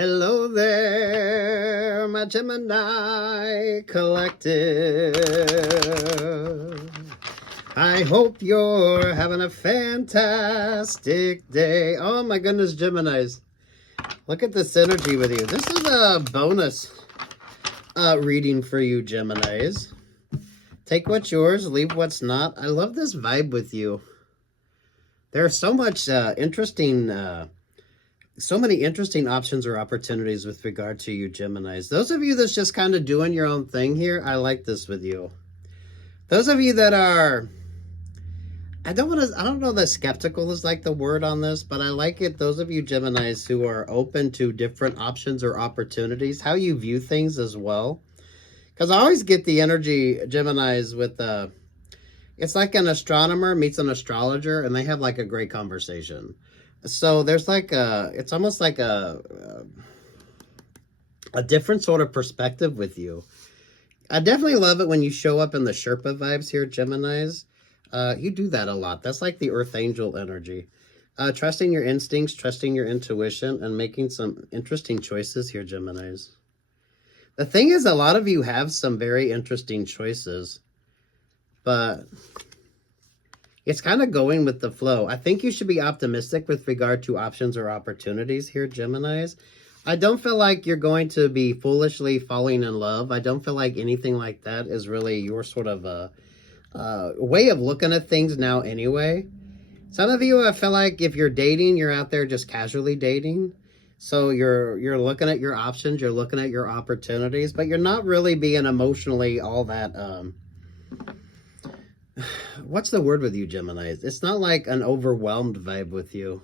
Hello there, my Gemini collective. I hope you're having a fantastic day. Oh my goodness, Geminis. Look at this energy with you. This is a bonus reading for you, Geminis. Take what's yours, leave what's not. I love this vibe with you. There's so much so many interesting options or opportunities with regard to you, Geminis. Those of you that's just kind of doing your own thing here, I like this with you. Those of you that are, I don't know that skeptical is like the word on this, but I like it. Those of you Geminis who are open to different options or opportunities, how you view things as well. Because I always get the energy, Geminis, with it's like an astronomer meets an astrologer and they have like a great conversation. So there's like it's almost like a different sort of perspective with you. I definitely love it when you show up in the Sherpa vibes here, Geminis. You do that a lot. That's like the Earth Angel energy. Trusting your instincts, trusting your intuition, and making some interesting choices here, Geminis. The thing is, a lot of you have some very interesting choices, but it's kind of going with the flow. I think you should be optimistic with regard to options or opportunities here, Geminis. I don't feel like you're going to be foolishly falling in love. I don't feel like anything like that is really your sort of a way of looking at things now anyway. Some of you, I feel like if you're dating, you're out there just casually dating. So you're looking at your options, you're looking at your opportunities, but you're not really being emotionally all that what's the word with you, Geminis? It's not like an overwhelmed vibe with you.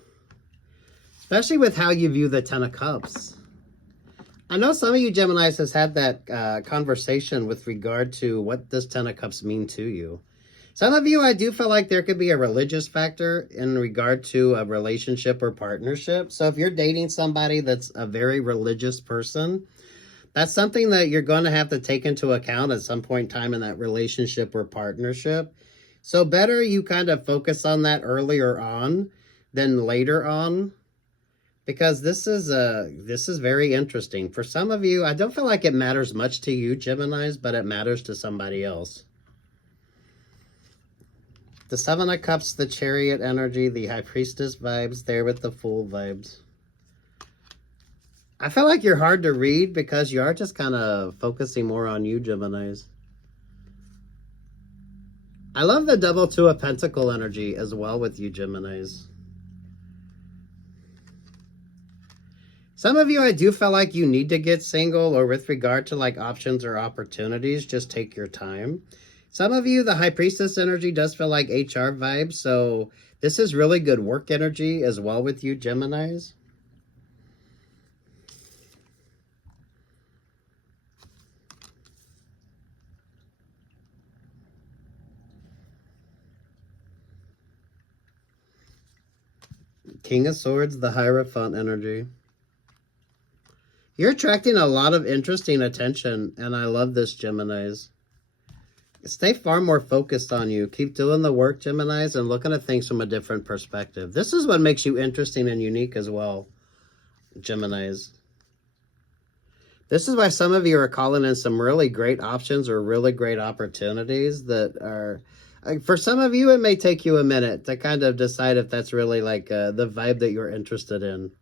Especially with how you view the Ten of Cups. I know some of you Geminis has had that conversation with regard to what does Ten of Cups mean to you. Some of you, I do feel like there could be a religious factor in regard to a relationship or partnership. So if you're dating somebody that's a very religious person, that's something that you're going to have to take into account at some point in time in that relationship or partnership. So better you kind of focus on that earlier on than later on, because this is very interesting. For some of you, I don't feel like it matters much to you, Geminis, but it matters to somebody else. The Seven of Cups, the Chariot energy, the High Priestess vibes, there with the Fool vibes. I feel like you're hard to read because you are just kind of focusing more on you, Geminis. I love the Double Two of Pentacle energy as well with you, Geminis. Some of you, I do feel like you need to get single, or with regard to like options or opportunities, just take your time. Some of you, the High Priestess energy does feel like HR vibes, so this is really good work energy as well with you, Geminis. King of Swords, the Hierophant energy. You're attracting a lot of interesting attention, and I love this, Geminis. Stay far more focused on you. Keep doing the work, Geminis, and looking at things from a different perspective. This is what makes you interesting and unique as well, Geminis. This is why some of you are calling in some really great options or really great opportunities that are... For some of you, it may take you a minute to kind of decide if that's really like the vibe that you're interested in.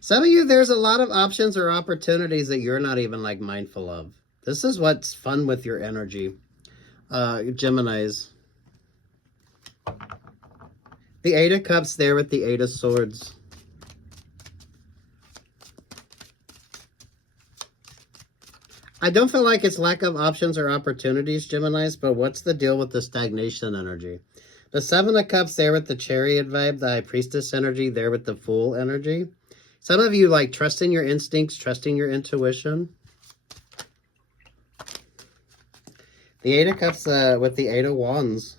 Some of you, there's a lot of options or opportunities that you're not even like mindful of. This is what's fun with your energy, Geminis. The Eight of Cups there with the Eight of Swords. I don't feel like it's lack of options or opportunities, Geminis, but what's the deal with the stagnation energy? The Seven of Cups there with the Chariot vibe, the High Priestess energy there with the Fool energy. Some of you like trusting your instincts, trusting your intuition. The Eight of Cups with the Eight of Wands.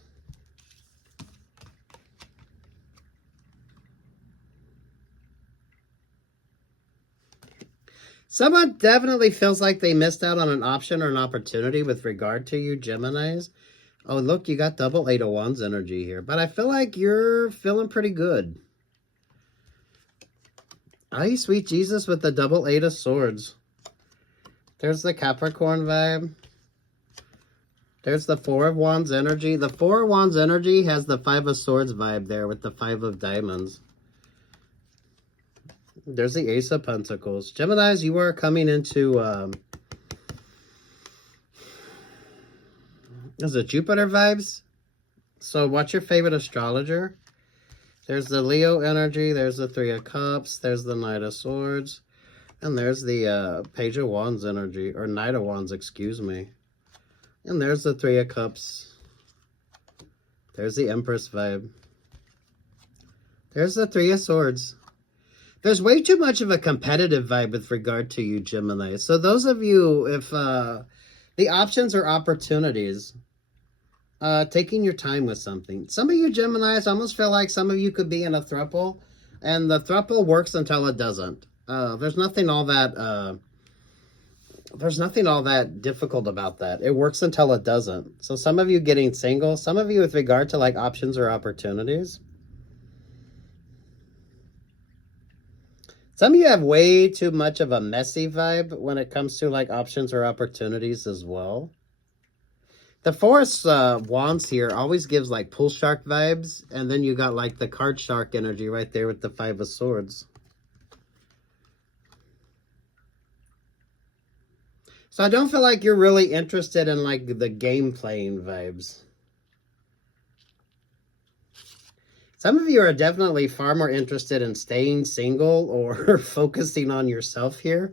Someone definitely feels like they missed out on an option or an opportunity with regard to you, Geminis. Oh, look, you got double Eight of Wands energy here. But I feel like you're feeling pretty good. Ay, sweet Jesus with the double Eight of Swords. There's the Capricorn vibe. There's the Four of Wands energy. The Four of Wands energy has the Five of Swords vibe there with the Five of Diamonds. There's the Ace of Pentacles. Geminis, you are coming into... is it Jupiter vibes? So what's your favorite astrologer? There's the Leo energy. There's the Three of Cups. There's the Knight of Swords. And there's the Page of Wands energy. Or Knight of Wands, excuse me. And there's the Three of Cups. There's the Empress vibe. There's the Three of Swords. There's way too much of a competitive vibe with regard to you, Gemini. So those of you, if the options or opportunities, taking your time with something. Some of you Geminis almost feel like some of you could be in a throuple, and the throuple works until it doesn't. There's nothing all that difficult about that. It works until it doesn't. So some of you getting single, some of you with regard to like options or opportunities. Some of you have way too much of a messy vibe when it comes to like options or opportunities as well. The Four of Wands here always gives like pool shark vibes. And then you got like the card shark energy right there with the Five of Swords. So I don't feel like you're really interested in like the game playing vibes. Some of you are definitely far more interested in staying single or focusing on yourself here.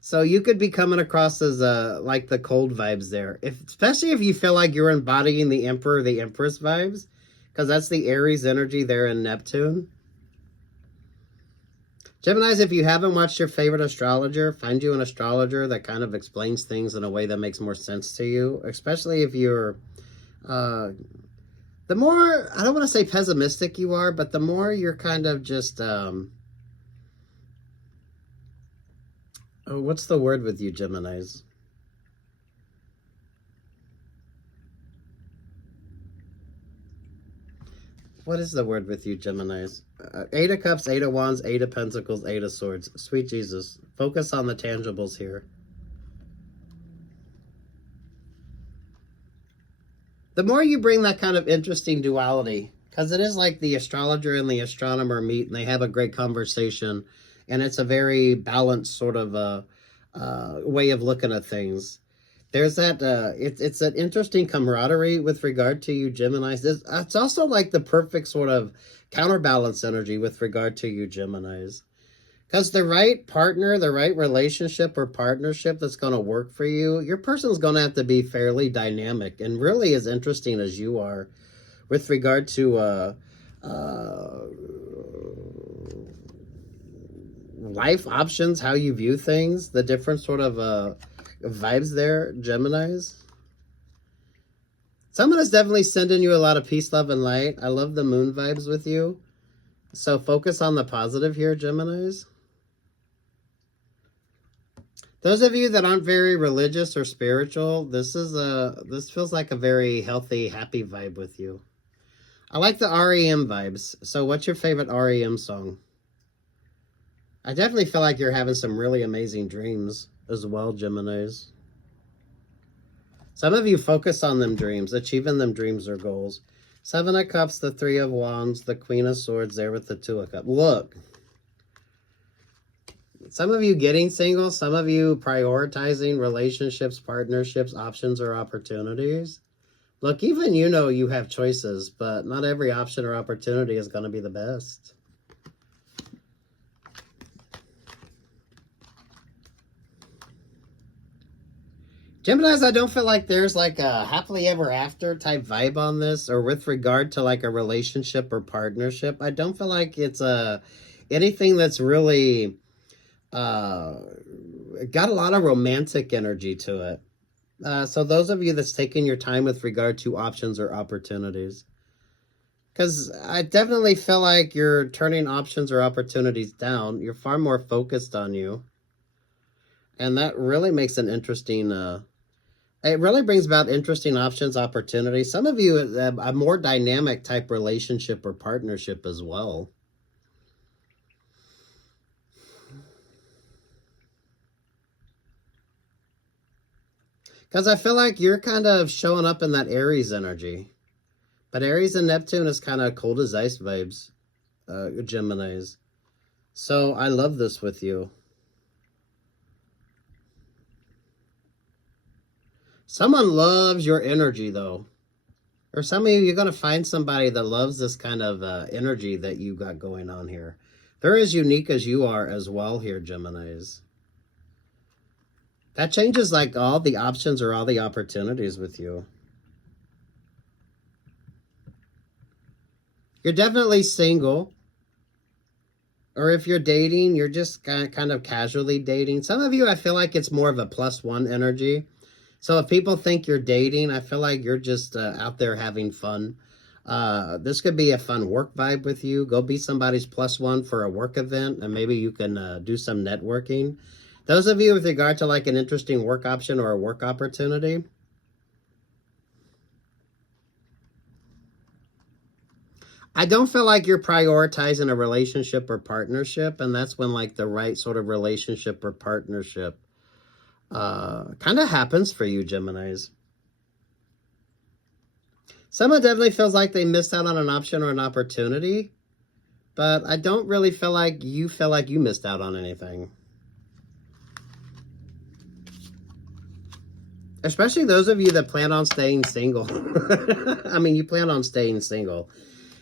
So you could be coming across as like the cold vibes there. Especially if you feel like you're embodying the Emperor, the Empress vibes. Because that's the Aries energy there in Neptune. Geminis, if you haven't watched your favorite astrologer, find you an astrologer that kind of explains things in a way that makes more sense to you. Especially if you're... the more, I don't want to say pessimistic you are, but the more you're kind of just, oh, what's the word with you, Geminis? What is the word with you, Geminis? Eight of Cups, Eight of Wands, Eight of Pentacles, Eight of Swords. Sweet Jesus. Focus on the tangibles here. The more you bring that kind of interesting duality, because it is like the astrologer and the astronomer meet and they have a great conversation, and it's a very balanced sort of way of looking at things. There's that, it's an interesting camaraderie with regard to you Geminis. It's also like the perfect sort of counterbalance energy with regard to you Geminis. Because the right partner, the right relationship or partnership that's going to work for you, your person's going to have to be fairly dynamic and really as interesting as you are with regard to life options, how you view things, the different sort of vibes there, Geminis. Someone is definitely sending you a lot of peace, love, and light. I love the moon vibes with you. So focus on the positive here, Geminis. Those of you that aren't very religious or spiritual, this feels like a very healthy, happy vibe with you. I like the REM vibes. So what's your favorite REM song? I definitely feel like you're having some really amazing dreams as well, Geminis. Some of you focus on them dreams, achieving them dreams or goals. Seven of Cups, the Three of Wands, the Queen of Swords there with the Two of Cups. Look. Some of you getting single, some of you prioritizing relationships, partnerships, options, or opportunities. Look, even you know you have choices, but not every option or opportunity is going to be the best. Geminis, I don't feel like there's like a happily ever after type vibe on this, or with regard to like a relationship or partnership. I don't feel like it's anything that's really got a lot of romantic energy to it. So those of you that's taking your time with regard to options or opportunities, because I definitely feel like you're turning options or opportunities down. You're far more focused on you. And that really makes an interesting, it really brings about interesting options, opportunities. Some of you have a more dynamic type relationship or partnership as well. Because I feel like you're kind of showing up in that Aries energy. But Aries and Neptune is kind of cold as ice vibes, Geminis. So I love this with you. Someone loves your energy, though. Or some of you, you're going to find somebody that loves this kind of energy that you got going on here. They're as unique as you are as well here, Geminis. That changes like all the options or all the opportunities with you. You're definitely single. Or if you're dating, you're just kind of casually dating. Some of you, I feel like it's more of a +1 energy. So if people think you're dating, I feel like you're just out there having fun. This could be a fun work vibe with you. Go be somebody's +1 for a work event, and maybe you can do some networking. Those of you with regard to like an interesting work option or a work opportunity, I don't feel like you're prioritizing a relationship or partnership, and that's when like the right sort of relationship or partnership kind of happens for you, Geminis. Someone definitely feels like they missed out on an option or an opportunity, but I don't really feel like you missed out on anything. Especially those of you that plan on staying single. I mean, you plan on staying single.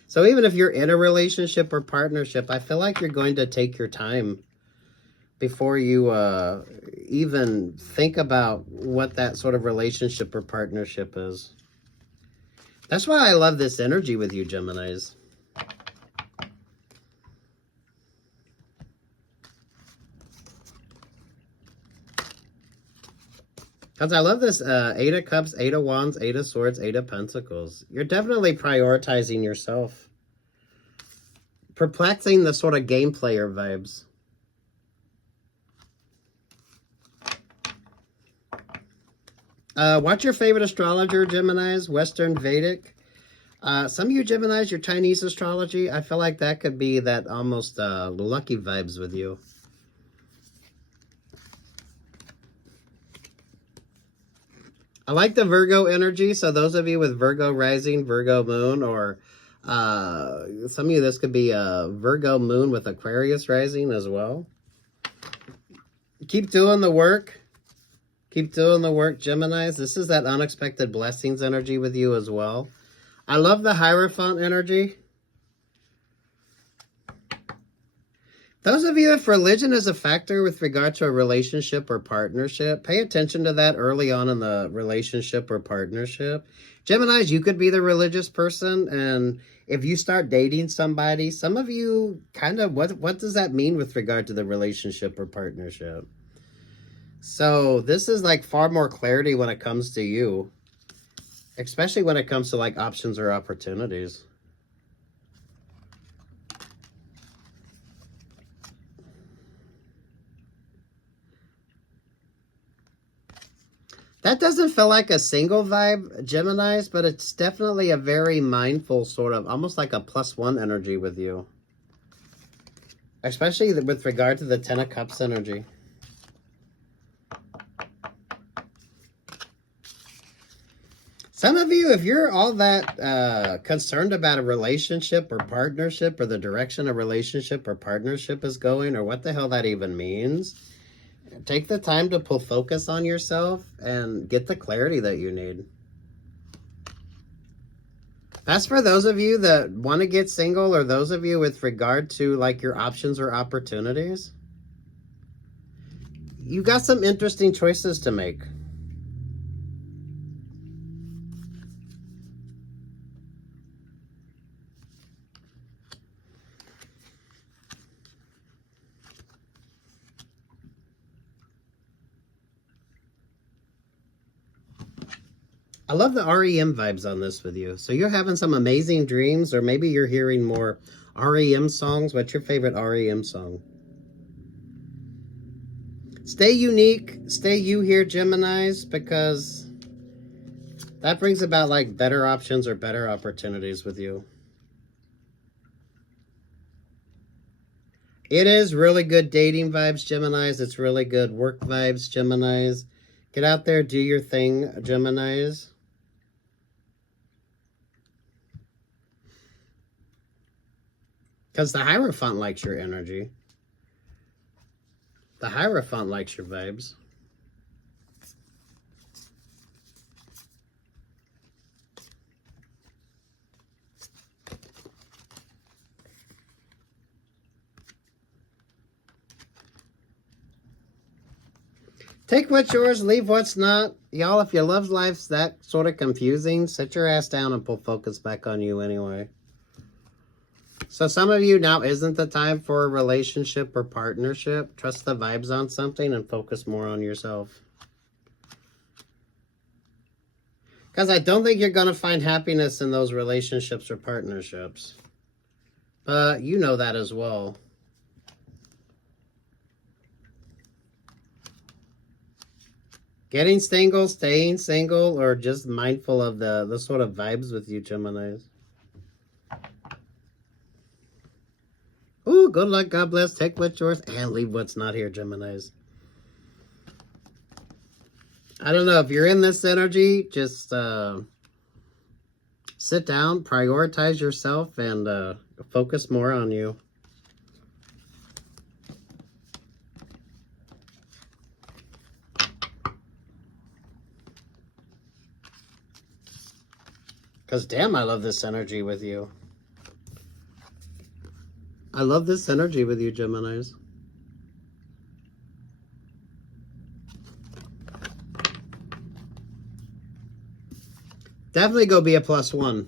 So even if you're in a relationship or partnership, I feel like you're going to take your time before you even think about what that sort of relationship or partnership is. That's why I love this energy with you, Geminis. Because I love this 8 of Cups, 8 of Wands, 8 of Swords, 8 of Pentacles. You're definitely prioritizing yourself. Perplexing the sort of game player vibes. What's your favorite astrologer, Geminis? Western, Vedic? Some of you Geminis, your Chinese astrology, I feel like that could be that almost lucky vibes with you. I like the Virgo energy, so those of you with Virgo rising, Virgo moon, or some of you, this could be a Virgo moon with Aquarius rising as well. Keep doing the work. Keep doing the work, Geminis. This is that unexpected blessings energy with you as well. I love the Hierophant energy. Those of you, if religion is a factor with regard to a relationship or partnership, pay attention to that early on in the relationship or partnership. Geminis, you could be the religious person, and if you start dating somebody, some of you kind of, what does that mean with regard to the relationship or partnership? So this is like far more clarity when it comes to you, especially when it comes to like options or opportunities. That doesn't feel like a single vibe, Geminis, but it's definitely a very mindful sort of, almost like a +1 energy with you. Especially with regard to the 10 of Cups energy. Some of you, if you're all that concerned about a relationship or partnership, or the direction a relationship or partnership is going, or what the hell that even means, take the time to pull focus on yourself and get the clarity that you need. That's for those of you that want to get single, or those of you with regard to like your options or opportunities. You got some interesting choices to make. I love the REM vibes on this with you. So you're having some amazing dreams, or maybe you're hearing more REM songs. What's your favorite REM song? Stay unique. Stay you here, Geminis, because that brings about like better options or better opportunities with you. It is really good dating vibes, Geminis. It's really good work vibes, Geminis. Get out there, do your thing, Geminis. Because the Hierophant likes your energy. The Hierophant likes your vibes. Take what's yours, leave what's not. Y'all, if your love life's that sort of confusing, sit your ass down and pull focus back on you anyway. So some of you, now isn't the time for a relationship or partnership. Trust the vibes on something and focus more on yourself. Because I don't think you're going to find happiness in those relationships or partnerships. But you know that as well. Getting single, staying single, or just mindful of the sort of vibes with you, Geminis. Oh, good luck, God bless. Take what's yours and leave what's not here, Geminis. I don't know, if you're in this energy, just sit down, prioritize yourself, and focus more on you. Because damn, I love this energy with you. I love this energy with you, Geminis. Definitely go be a +1.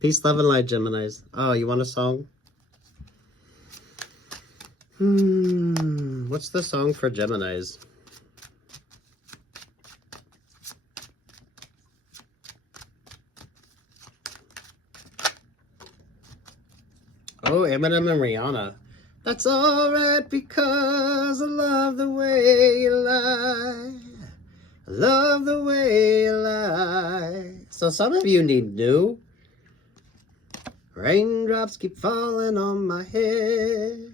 Peace, love, and light, Geminis. Oh, you want a song? What's the song for Geminis? Oh, Eminem and Rihanna. That's alright because I love the way you lie. I love the way you lie. So some of you need new. Raindrops keep falling on my head.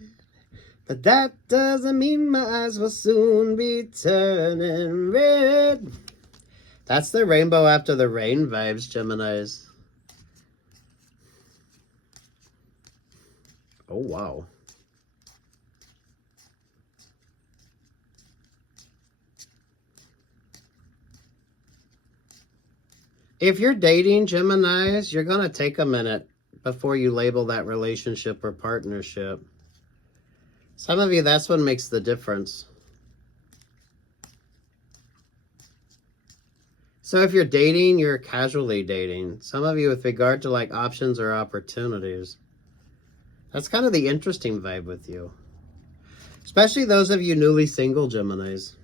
But that doesn't mean my eyes will soon be turning red. That's the rainbow after the rain vibes, Geminis. Oh, wow. If you're dating, Geminis, you're going to take a minute before you label that relationship or partnership. Some of you, that's what makes the difference. So if you're dating, you're casually dating. Some of you with regard to like options or opportunities. That's kind of the interesting vibe with you. Especially those of you newly single, Geminis.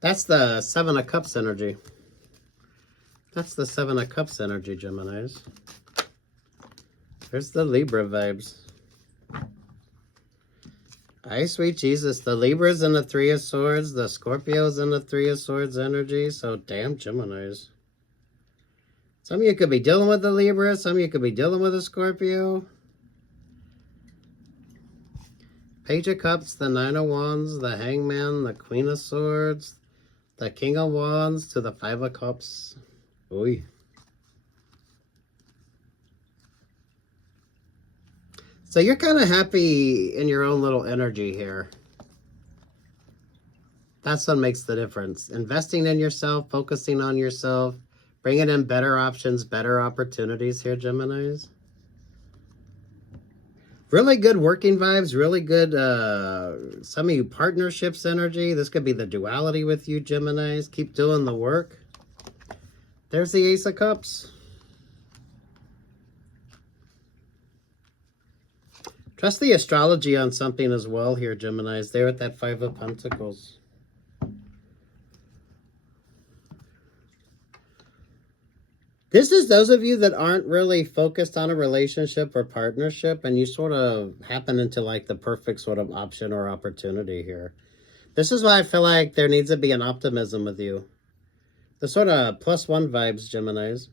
That's the 7 of Cups energy. That's the 7 of Cups energy, Geminis. There's the Libra vibes. Ay, sweet Jesus. The Libra's in the 3 of Swords. The Scorpio's in the 3 of Swords energy. So, damn, Geminis. Some of you could be dealing with the Libra. Some of you could be dealing with a Scorpio. Page of Cups, the 9 of Wands, the Hangman, the Queen of Swords, the King of Wands to the 5 of Cups. Oy. So you're kind of happy in your own little energy here. That's what makes the difference. Investing in yourself, focusing on yourself, bringing in better options, better opportunities here, Geminis. Really good working vibes, really good, some of you partnerships energy. This could be the duality with you, Geminis. Keep doing the work. There's the Ace of Cups. Trust the astrology on something as well here, Geminis. There at that 5 of Pentacles. This is is those of you that aren't really focused on a relationship or partnership, and you sort of happen into like the perfect sort of option or opportunity here. This is why I feel like there needs to be an optimism with you. The sort of +1 vibes, Geminis.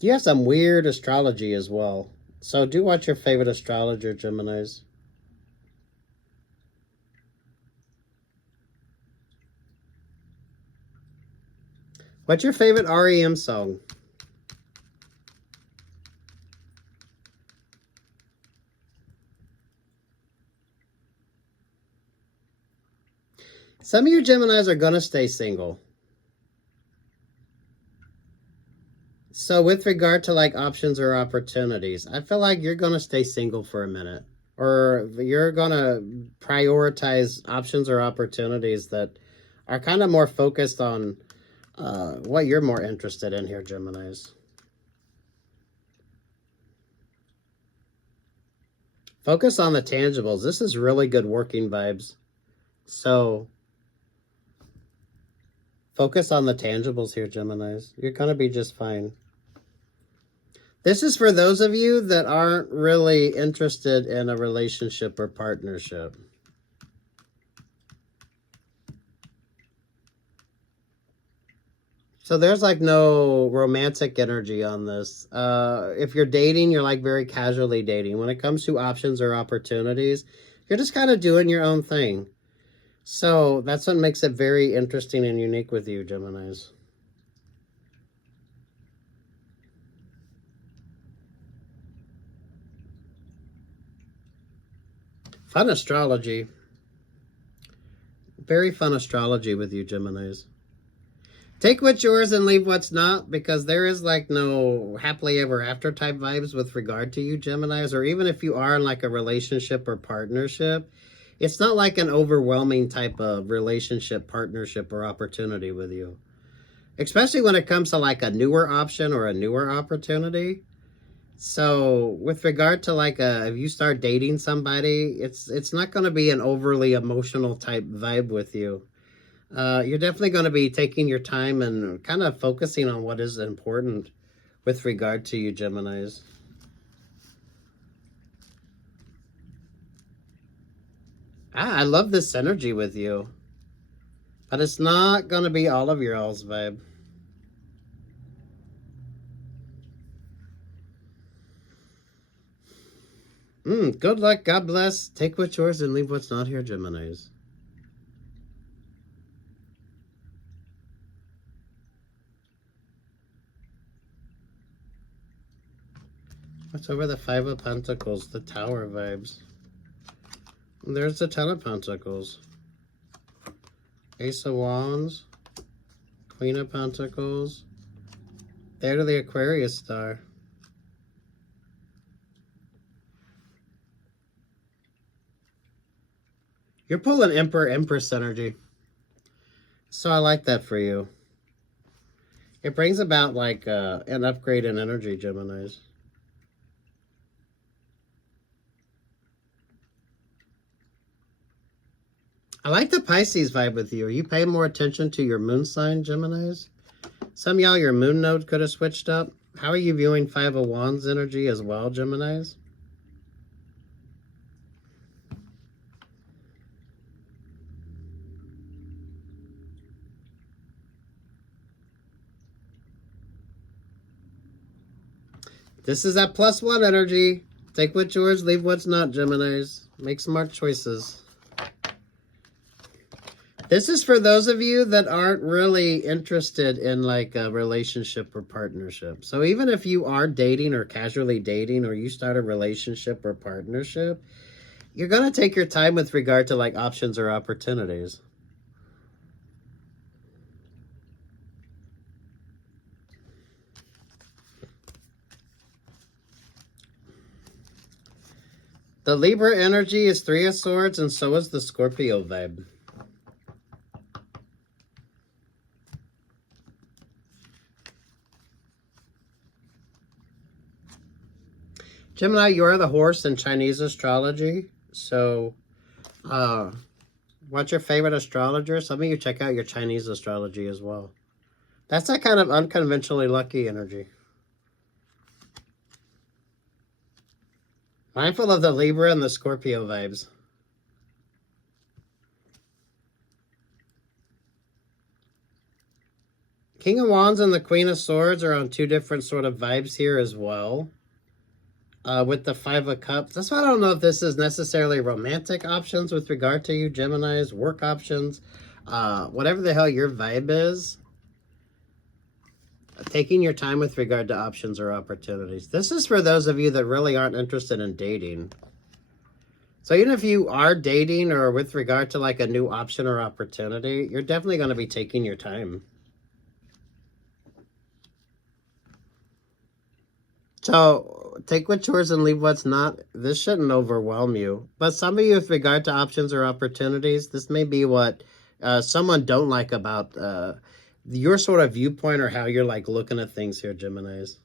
You have some weird astrology as well. So do watch your favorite astrologer, Geminis. What's your favorite REM song? Some of you Geminis are going to stay single. So with regard to like options or opportunities, I feel like you're going to stay single for a minute. Or you're going to prioritize options or opportunities that are kind of more focused on what you're more interested in here, Geminis. Focus on the tangibles. This is really good working vibes. So focus on the tangibles here, Geminis. You're going to be just fine. This is for those of you that aren't really interested in a relationship or partnership. So there's like no romantic energy on this. If you're dating, you're like very casually dating. When it comes to options or opportunities, you're just kind of doing your own thing. So that's what makes it very interesting and unique with you, Geminis. Fun astrology. Very fun astrology with you, Geminis. Take what's yours and leave what's not, because there is like no happily ever after type vibes with regard to you, Geminis, or even if you are in like a relationship or partnership, it's not like an overwhelming type of relationship, partnership, or opportunity with you. Especially when it comes to like a newer option or a newer opportunity. So with regard to like if you start dating somebody, it's not going to be an overly emotional type vibe with you. You're definitely going to be taking your time and kind of focusing on what is important with regard to you, Geminis. I love this energy with you. But it's not going to be all of your all's vibe. Good luck. God bless. Take what's yours and leave what's not here, Geminis. What's over the 5 of Pentacles? The Tower vibes. And there's the 10 of Pentacles. Ace of Wands. Queen of Pentacles. There to the Aquarius star. You're pulling Emperor, Empress energy. So I like that for you. It brings about like an upgrade in energy, Geminis. I like the Pisces vibe with you. Are you paying more attention to your moon sign, Geminis? Some of y'all, your moon node could have switched up. How are you viewing 5 of Wands energy as well, Geminis? This is that +1 energy. Take what's yours, leave what's not, Geminis. Make smart choices. This is for those of you that aren't really interested in like a relationship or partnership. So even if you are dating or casually dating, or you start a relationship or partnership, you're going to take your time with regard to like options or opportunities. The Libra energy is 3 of Swords, and so is the Scorpio vibe. Gemini, you are the horse in Chinese astrology. So, what's your favorite astrologer? Some of you check out your Chinese astrology as well. That's that kind of unconventionally lucky energy. Mindful of the Libra and the Scorpio vibes. King of Wands and the Queen of Swords are on two different sort of vibes here as well. With the Five of Cups. That's why I don't know if this is necessarily romantic options with regard to you, Geminis, work options, whatever the hell your vibe is. Taking your time with regard to options or opportunities. This is for those of you that really aren't interested in dating. So even if you are dating or with regard to like a new option or opportunity, you're definitely going to be taking your time. So take what's yours and leave what's not. This shouldn't overwhelm you. But some of you with regard to options or opportunities, this may be what someone don't like about your sort of viewpoint or how you're like looking at things here, Geminis.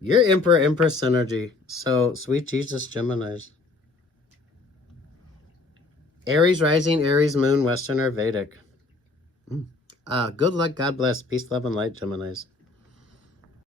You're Emperor, Empress energy. So sweet Jesus, Geminis. Aries rising, Aries moon, Western or Vedic. Good luck, God bless. Peace, love, and light, Geminis.